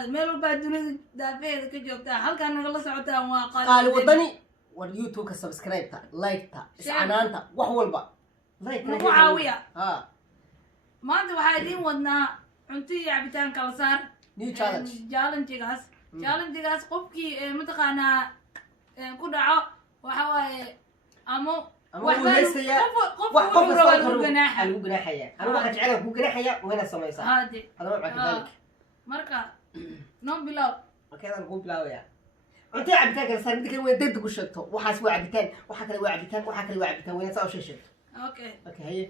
qaada meel walba dunida daafeeda ka joogtaa halkaan nagala socotaan waa qaali wadani war youtube ka subscribe ta like ta iscanaanta wax walba like nagu caawiya maanta waxaa idiin wadnaa cunto iyo cabitaan kala saar new challenge challengegaas qofkii mataqaanaa ku dhaco waxa waaye ama lagu ganaaxaya anigu waxaan jecelahay ku ganaaxaya wayna samaysaa hadaba macadalik marka no bilow markaadaan ku bilaawaya cunto cabitaan kala saar midka way dad ku sheegto waxaas waa cabitaan waxa kale waa cabitaan waxa kale waa cabitaan wayna saa u sheegto okay haye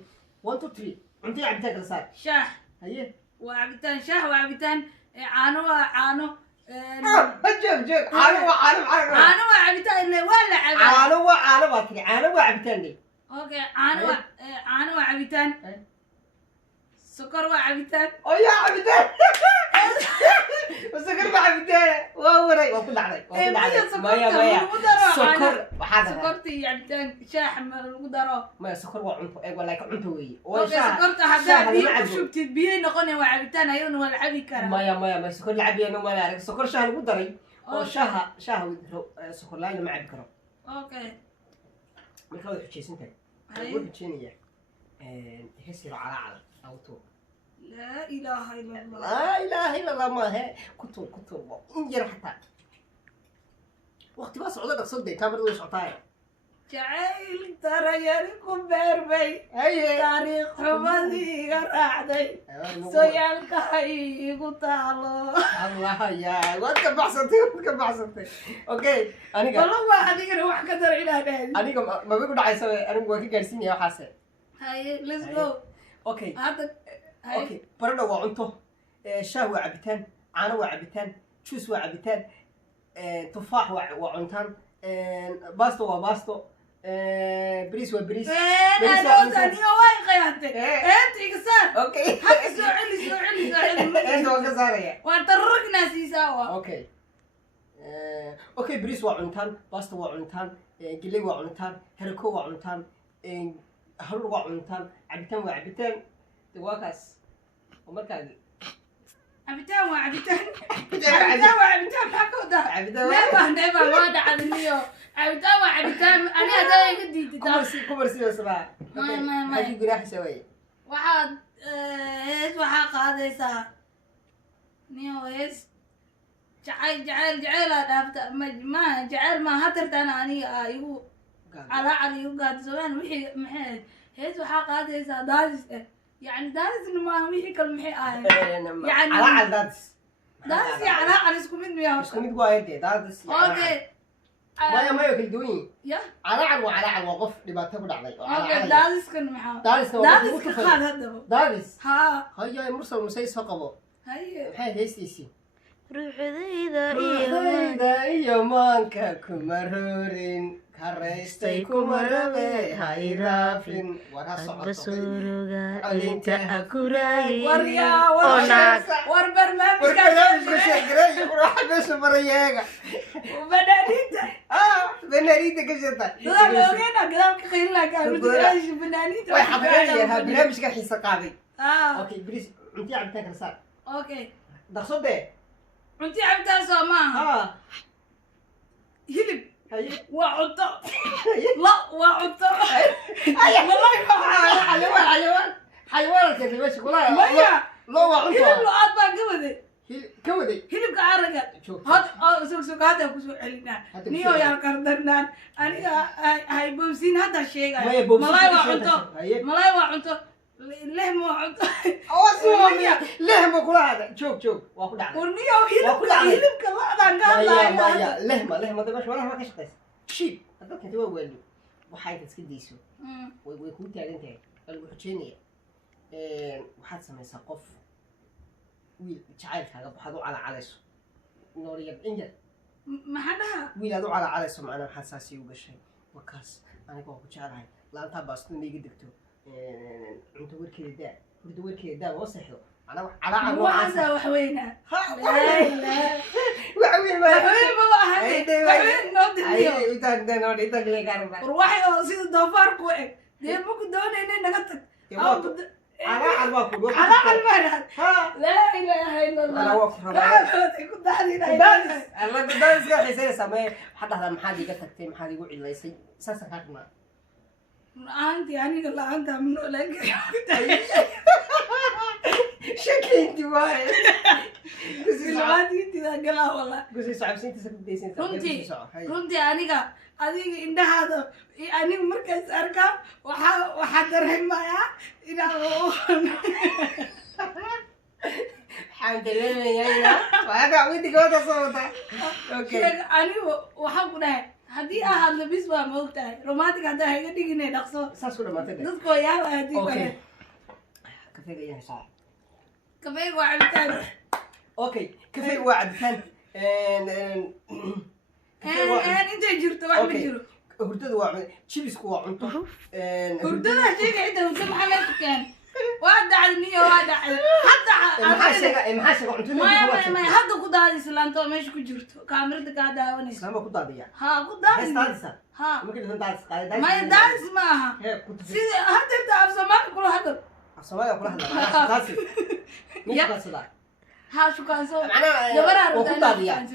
1 2 3 cunto cabitaan kala saar shaah haye waa cabitaan shaah waa cabitaan caano waa caano joog caano waa cabitaan ile waa la cabaa caano waa tiri caano waa cabitaan de okay caano waa cabitaan sokor waa cabitaan oo yaa cabitaan sokor waa cabitaan waa waray waa ku dhacday sokor waxaa sokorta iyo cabitaan shaah ma lagu daro maya sokor waa cunto walaa ka cunto weeye oo sokorta haddaad biyo ku shubtid biyay noqonaya waa cabitaan ayadana waa la cabi karaa maya sokor la cabiyana ma la arag sokor shaah lagu daray oo shaaha sokor laayna ma cabi karo okay marka way xujeysantahay way xujeenaya hesir calaa auto لا إله إلا الله لا إله إلا الله ما هي كتب إنجر حتى وقت ما صعود صدق كامل وش عطايا جعل ترى يركم بربي تاريخ حمدي قرعدي سيالك هاي قطالو الله يا وانت بحصتي اوكي انا والله ما حد يقدر واحد قدر الى هذا انا ما بقول عايز انا بقول لك جالسين يا حسن هاي ليتس جو اوكي هذا اوكي برنا waa cunto shaah waa cabitaan caano waa cabitaan juice waa cabitaan tufaax waa cuntaan baasto waa baasto bariis waa bariis ثانية واي قيادتي انت يكسر اوكي حق سوعلي انت وكساريا وترقنا سيساوا اوكي اوكي bariis waa cuntaan baasto waa cuntaan giley waa cuntaan harako waa cuntaan haruur waa cuntaan cabitaan waa cabitaan واكاس ومركز عبيتان حكوا ده نبا ما دعا النيو عبيتان أنا هذا يقدي كومرسي وسبعة ما هاي جراح شوي واحد إيش وحق هذا يسا نيو إيش جعل هذا ما جعل ما هترت أنا أيوه على يوقع زمان وحي محل إيش وحق هذا يسا دارس يعني دارس إنه ما وحي كل محي يعني على دارس على اسكم إنه يا اسكم إنه قاعد دارس أوكي ما ياكل دوين يا على وقف لما تقول علي أوكي دارس كن محا دارس كخال هذا دارس ها هيا مرسل مسيس فقبه هيا هيستيسي ruuxdayda iyo maanka kuma roorin karaystay kuma rabe hayraafin wara socoto alinta akuraay war barnaamijka sheegay waxa meesha barayeega banaanita ka jirta dadaaloogeena gadaalka qiilna ka mudaash banaanita way xabareeyay barnaamijka xiisa qaaday okay please intii cabtaan kala saar okay daqsode cunti cabitaan soo maaha hilib waa cunto la waa cunto xayawaanka meesha kula maya loo waa cunto hilib lo-aad baan ka waday hilibka araga sug hadda kusoo celinaa niyo yaa qardarnaan aniga haybomsiin hadda sheegaya malay waa cunto لهم وعطوا لهم كل هذا شوف واكو دعنا ورنيا وهلبك الله قال لهم هذا باش ولا ما كشقيس شيب هذاك انت وين وحايد تسكديسو ويكون تاع انت الوحجينيه waxaad samaysaa qof wiil jacaylkaaga baxado cala calayso nooriyad injir maxaa dhaha wiil aad u cala calayso macnaa waxaad saasi u gashay wakaas aniga waa ku jecelahay laantaa baasto inay iga degto cunto warkeeda daa oo seexdo ana wax calaaca waxaasa wax weyna war waxay oo sida doofaar ku eg dee maku doonayna naga tag على عربك على المرة ها لا إله إلا الله أنا واقف لا كنت هذه دانس الله دانس يا حسين سماه حتى هذا محادي قتك محادي يقول إلا يسي ساسا كاتنا أنت يعني قال أنت من أولئك شكلي أنت واحد بالعادي أنت ذا قلا والله قصي صعب سنتي سكتي سنتي runtii aniga indhahaada aniga markaas arka waxaa dareemayaa inaan حمد لله يا وهذا عودي قوة صوته أوكي anigu waxaan ku dhahay haddii aa hadlo bis waa ma ogtahay romantic haddaa hayga dhiginay dhaqso ساسو لما تدري dadkoo yaaba haddii kale أوكي كفاية يا صاحب kafeega waa cabitaan أوكي كفاية واحد كان intay jirto wax ma jiro hurdada waa cunto chibisku waa cunto hurdada sheega inta hurdo maxaa meesha keen waa dhacday niyo waa dhacday hadda maxaa sheega cuntada maya hadda ku daadi islaanto meesha ku jirto kaamirada kaa daawanaysa islaama ku daadiya haa ku daadi heestaadisa haa markii la daadis qaaday maya daadis ma aha sida hadda af soomaali kula hadal afsoomaaliya kula hadlaa taasi miya qasada ها شكانسو معناها جبرها وكنت هذه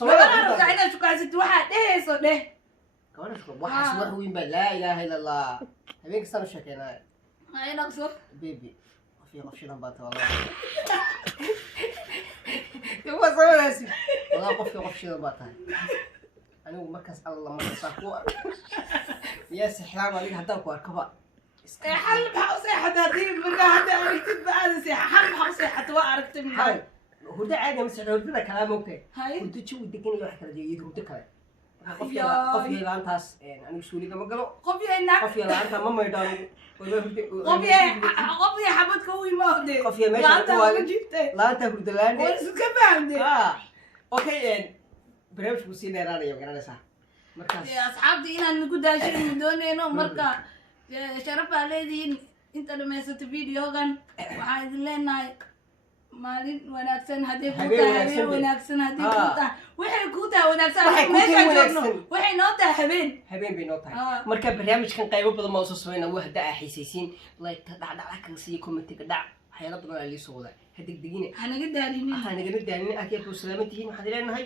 جبرها رجع إلى شكانسة واحد إيه صو ده كمان شو واحد اسمه وين لا إله إلا الله هبيك صار شكينا هاي نقصر بيبي في غفشة نبات والله يوم صار ناسي والله قفي غفشة نبات هاي أنا مركز الله مركز أقوى يا سحلام عليك هداك واركبا حل بحوسي حتى هذه من هذا أركتب بعد سي حل بحوسي حتى وأركتب من هاي هو ده عادي بس هو كلام أوكي هاي كنت تشوف الدكين واحد كذا يدهم تكره قفي لان تاس يعني أنا بسولي كم قالوا قفي هنا قفي لان تام ما يدارو قفي حبت كوي ما هدي قفي ماشي لا أنت ما جبته لا أنت برد لان وش كمان دي أوكي يعني بريمش بسينا رانا يوم كنا نسا مركز يا أصحابي إنا نقول داشين من دوني إنه مركز شرف عليدين inta dhamaysato videogan waxaa idin leenahay maalin wanaagsan haddii ku tahay habeen wanaagsan haddii ku tahay waxay ku tahay wanaagsan meesha joogno waxay noo tahay habeen bay noo tahay marka barnaamijkan qaybo badan ma soo sameeyna wax hadda xiisaysiin like dhac kan si commentiga dhac waxyaalo badan ay soo wada hadig digine hanaga daalinin akii ku salaamantihiin waxaan leenahay